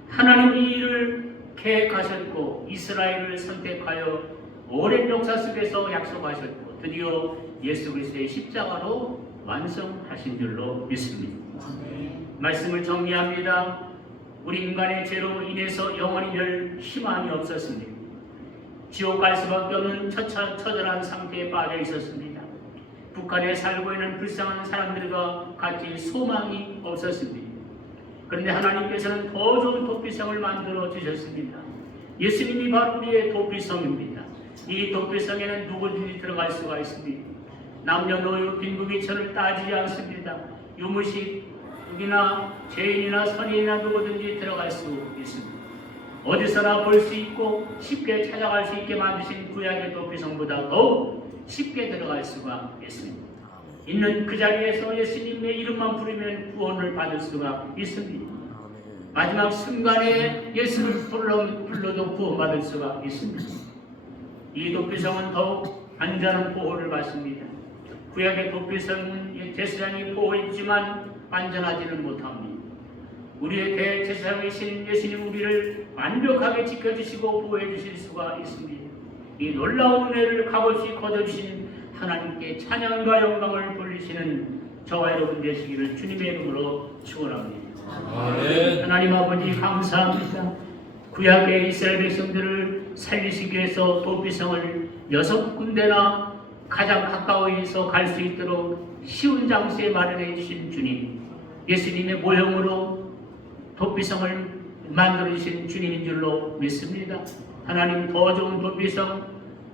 하나님이 이 일을 계획하셨고 이스라엘을 선택하여 오랜 역사 속에서 약속하셨고 드디어 예수 그리스도의 십자가로 완성하신 줄로 믿습니다. 말씀을 정리합니다. 우리 인간의 죄로 인해서 영원히 별 희망이 없었습니다. 지옥 갈 수밖에 없는 처절한 상태에 빠져 있었습니다. 북한에 살고 있는 불쌍한 사람들과 같이 소망이 없었습니다. 그런데 하나님께서는 더 좋은 도피성을 만들어 주셨습니다. 예수님이 바로 우리의 도피성입니다. 이 도피성에는 누구든지 들어갈 수가 있습니다. 남녀노소 빈부귀천을 따지지 않습니다. 유무식이나 죄인이나 선인이나 누구든지 들어갈 수 있습니다. 어디서나 볼 수 있고 쉽게 찾아갈 수 있게 만드신 구약의 도피성보다 더욱 쉽게 들어갈 수가 있습니다. 있는 그 자리에서 예수님의 이름만 부르면 구원을 받을 수가 있습니다. 마지막 순간에 예수를 불러도 구원받을 수가 있습니다. 이 도피성은 더욱 안전한 보호를 받습니다. 구약의 도피성은 제사장이 보호했지만 안전하지는 못합니다. 우리의 대제사장이신 예수님 우리를 완벽하게 지켜주시고 보호해 주실 수가 있습니다. 이 놀라운 은혜를 값없이 거둬주신 하나님께 찬양과 영광을 돌리시는 저와 여러분 되시기를 주님의 이름으로 축원합니다. 아멘. 하나님 아버지 감사합니다. 구약의 이스라엘 백성들을 살리시기 위해서 도피성을 6군데나 가장 가까이서 갈 수 있도록 쉬운 장소에 마련해 주신 주님, 예수님의 모형으로 도피성을 만들어 주신 주님인 줄로 믿습니다. 하나님, 더 좋은 도피성,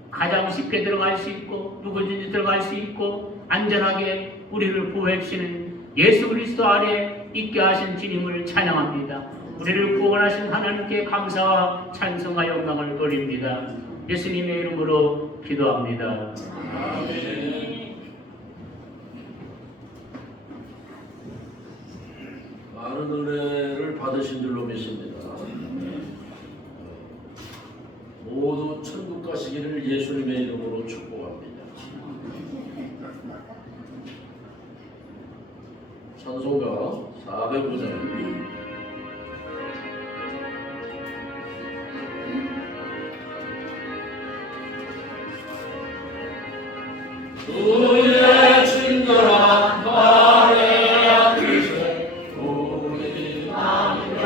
가장 쉽게 들어갈 수 있고 누구든지 들어갈 수 있고 안전하게 우리를 보호해 주시는 예수 그리스도 아래 있게 하신 주님을 찬양합니다. 우리를 구원하신 하나님께 감사와 찬송과 영광을 돌립니다. 예수님의 이름으로 기도합니다. 많은 은혜를 받으신 줄로 믿습니다. 모두 천국 가시기를 예수님의 이름으로 축복합니다. 찬송가 409장. 주의 친절한 발에 앉으세 우리 남명하리니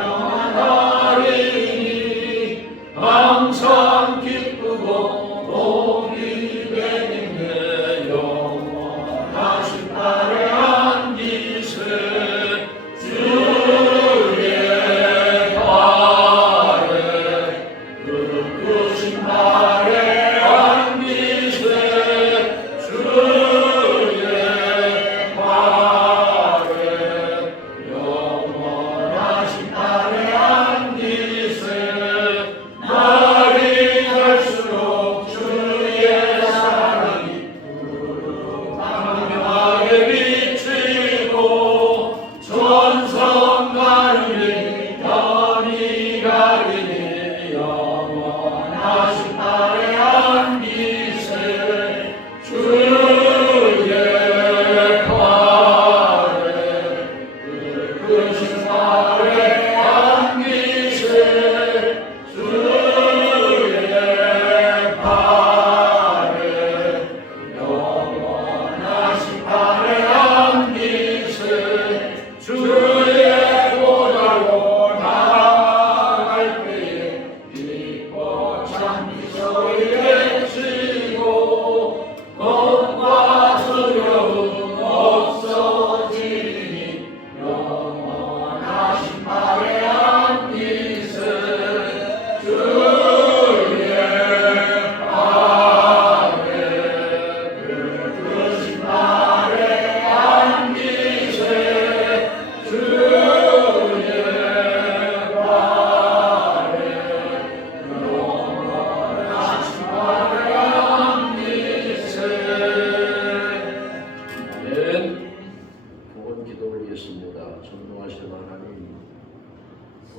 항상 기쁘고 복이 되는 영원하신 발에 앉으세 주의 발에 그릇 발에 앉으세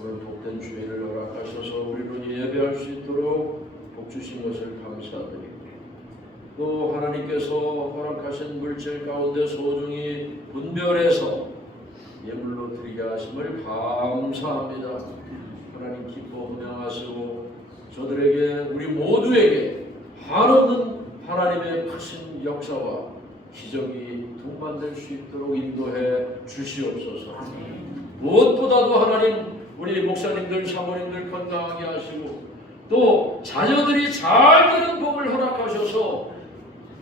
오늘 복된 주일을 허락하셔서 우리로 예배할 수 있도록 복 주신 것을 감사드리고 또 하나님께서 허락하신 물질 가운데 소중히 분별해서 예물로 드리게 하심을 감사합니다. 하나님 기뻐 분양하시고 저들에게 우리 모두에게 한없는 하나님의 크신 역사와 기적이 동반될 수 있도록 인도해 주시옵소서. 무엇보다도 하나님 우리 목사님들 사모님들 건강하게 하시고 또 자녀들이 잘 되는 복을 허락하셔서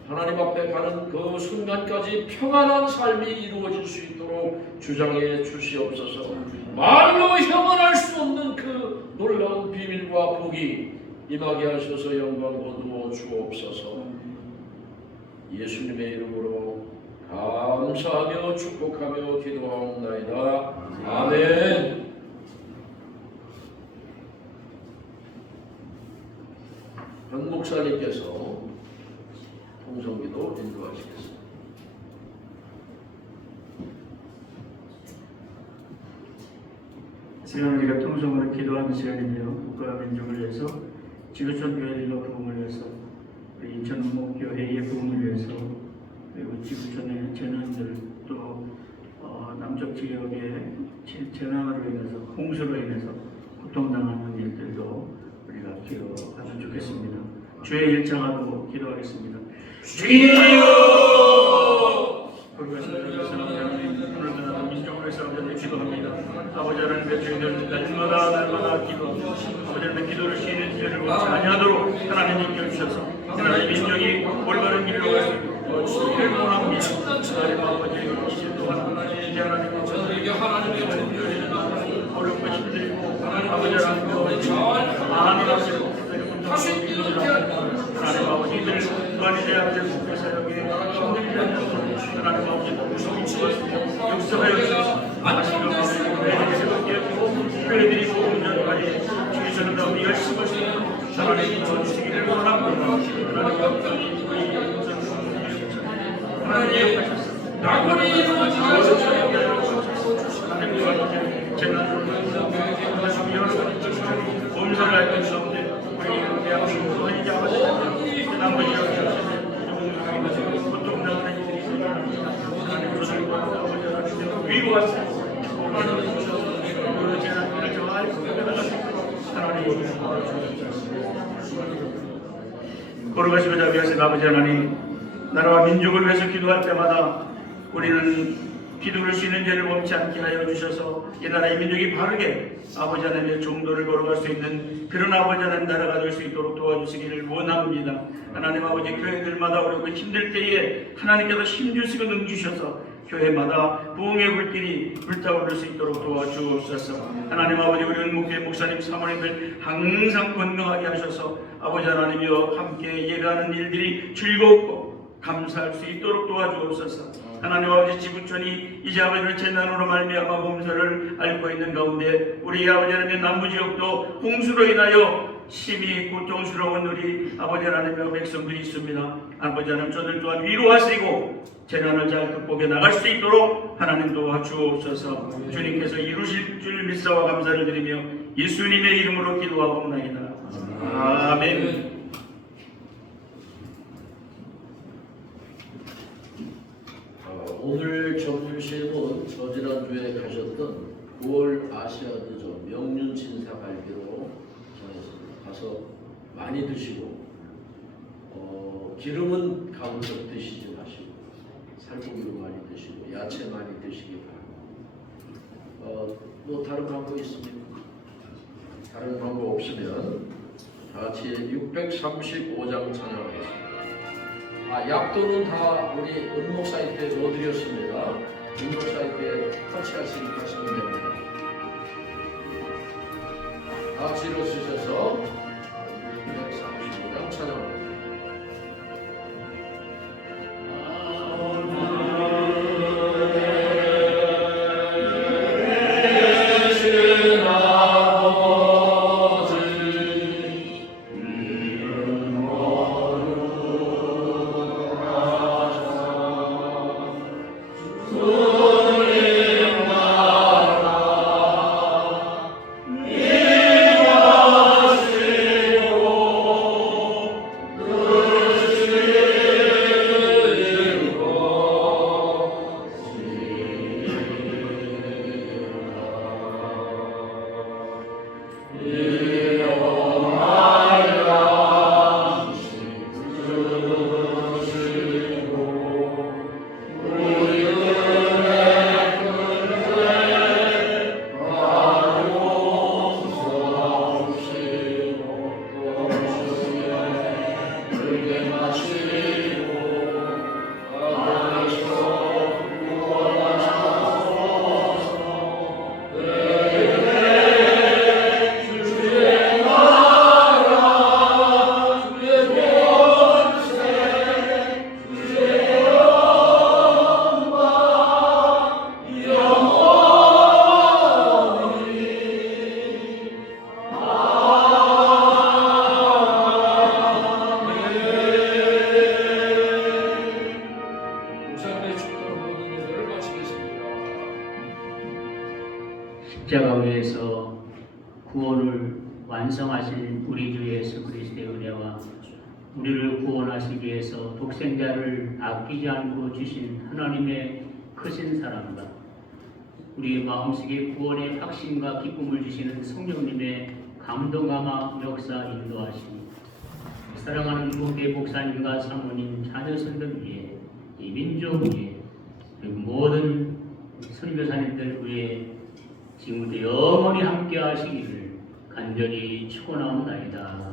하나님 앞에 가는 그 순간까지 평안한 삶이 이루어질 수 있도록 주장해 주시옵소서. 말로 형언할 수 없는 그 놀라운 비밀과 복이 임하게 하셔서 영광 거두어 주옵소서. 예수님의 이름으로 감사하며 축복하며 기도하옵나이다. 아멘. 현 목사님께서 통성기도 인도하시겠습니다. 지금 우리가 통성으로 기도하는 시간이며 국가와 민족을 위해서 지구촌 교회들과 부흥을 위해서 우리 인천목교회의 부흥을 위해서 그리고 지구촌의 재난들 또 남쪽 지역의 재난으로 인해서 홍수로 인해서 고통당하는 일들도 우리가 기도하면 좋겠습니다. 주의 일창하고 기도하겠습니다. 주여! 오늘도 민족을 위해서 기도합니다. 아버지 하나님의 저희들 날마다 기도합니다. 아버지 하나님의 기도를 쉬는 죄를 자녀도록 하나님 인겨주셔서 하나님 민족이 올바른 길로 갈 수 있도록 주의를 원합니다. 하나님 아버지 이제 또한 이제 하나님 아버지 하나님의 어렵고 힘들고 아버지 하나님 많이 가시고 하나님 아버지 이들 또한 이제 아버지 국회 사역에 힘들지 않도록 하나님 아버지 무속이 죽었으며 역사하여 주셔서 하나님 교회들이 공전까지 주의서는 다 우리가 심을 수 있는 하나님 주시기를 원합니다. 하나님 낙원이 이루어지고 재난으로 몸살을 앓고 있었는데 우리 대한민국 이제 아버지 나머지 고통당하는 이들이 있습니다. 위로가 재난을 정말 걸어가시고 자비하신 아버지 하나님, 나라와 민족을 위해서 기도할 때마다 우리는 기도를 쉬는 죄를 범치 않게 하여 주셔서 이 나라의 민족이 바르게 아버지 하나님의 종도를 걸어갈 수 있는 그런 아버지 하나님 나라가 될 수 있도록 도와주시기를 원합니다. 하나님 아버지 교회들마다 어렵고 힘들 때에 하나님께서 힘주시고 능주셔서 교회마다 부흥의 불길이 불타오를 수 있도록 도와주옵소서. 하나님 아버지 우리 은목교회 목사님 사모님들 항상 건강하게 하셔서 아버지 하나님이여 함께 예배하는 일들이 즐겁고 감사할 수 있도록 도와주옵소서. 하나님 아버지 지구촌이 이제 아버지를 재난으로 말미암아 몸살을 앓고 있는 가운데 우리 아버지 하나님의 남부지역도 홍수로 인하여 심히 고통스러운 우리 아버지 하나님의 백성들이 있습니다. 아버지 하나님 저들 또한 위로하시고 재난을 잘 극복해 나갈 수 있도록 하나님 도와주옵소서. 주님께서 이루실 줄 믿사와 감사를 드리며 예수님의 이름으로 기도하옵나이다. 아멘. 오늘 점심은 저지난주에 가셨던 9월 아시아드점 명륜진사 갈비로 정했습니다. 가서 많이 드시고 기름은 가급적 드시지 마시고 살코기로 많이 드시고 야채 많이 드시기 바랍니다. 뭐 다른 방법 있습니까? 다른 방법 없으면 다 같이 635장 찬양하겠습니다. 약도는 다 우리 은목 사이트에 넣어드렸습니다. 은목 사이트에 터치하시면 됩니다. 다 같이 일어서셔서 635장 찬양합니다. 십자가 위에서 구원을 완성하신 우리 주 예수 그리스도의 은혜와 우리를 구원하시기 위해서 독생자를 아끼지 않고 주신 하나님의 크신 사랑과 우리의 마음속에 구원의 확신과 기쁨을 주시는 성령님의 감동하마 역사 인도하시니 사랑하는 국대 목사님과 사모님 자녀선들 위에 이 민족 위에 그리고 모든 선교사님들 위에 지금부터 영원히 함께 하시기를 간절히 축원하옵나이다.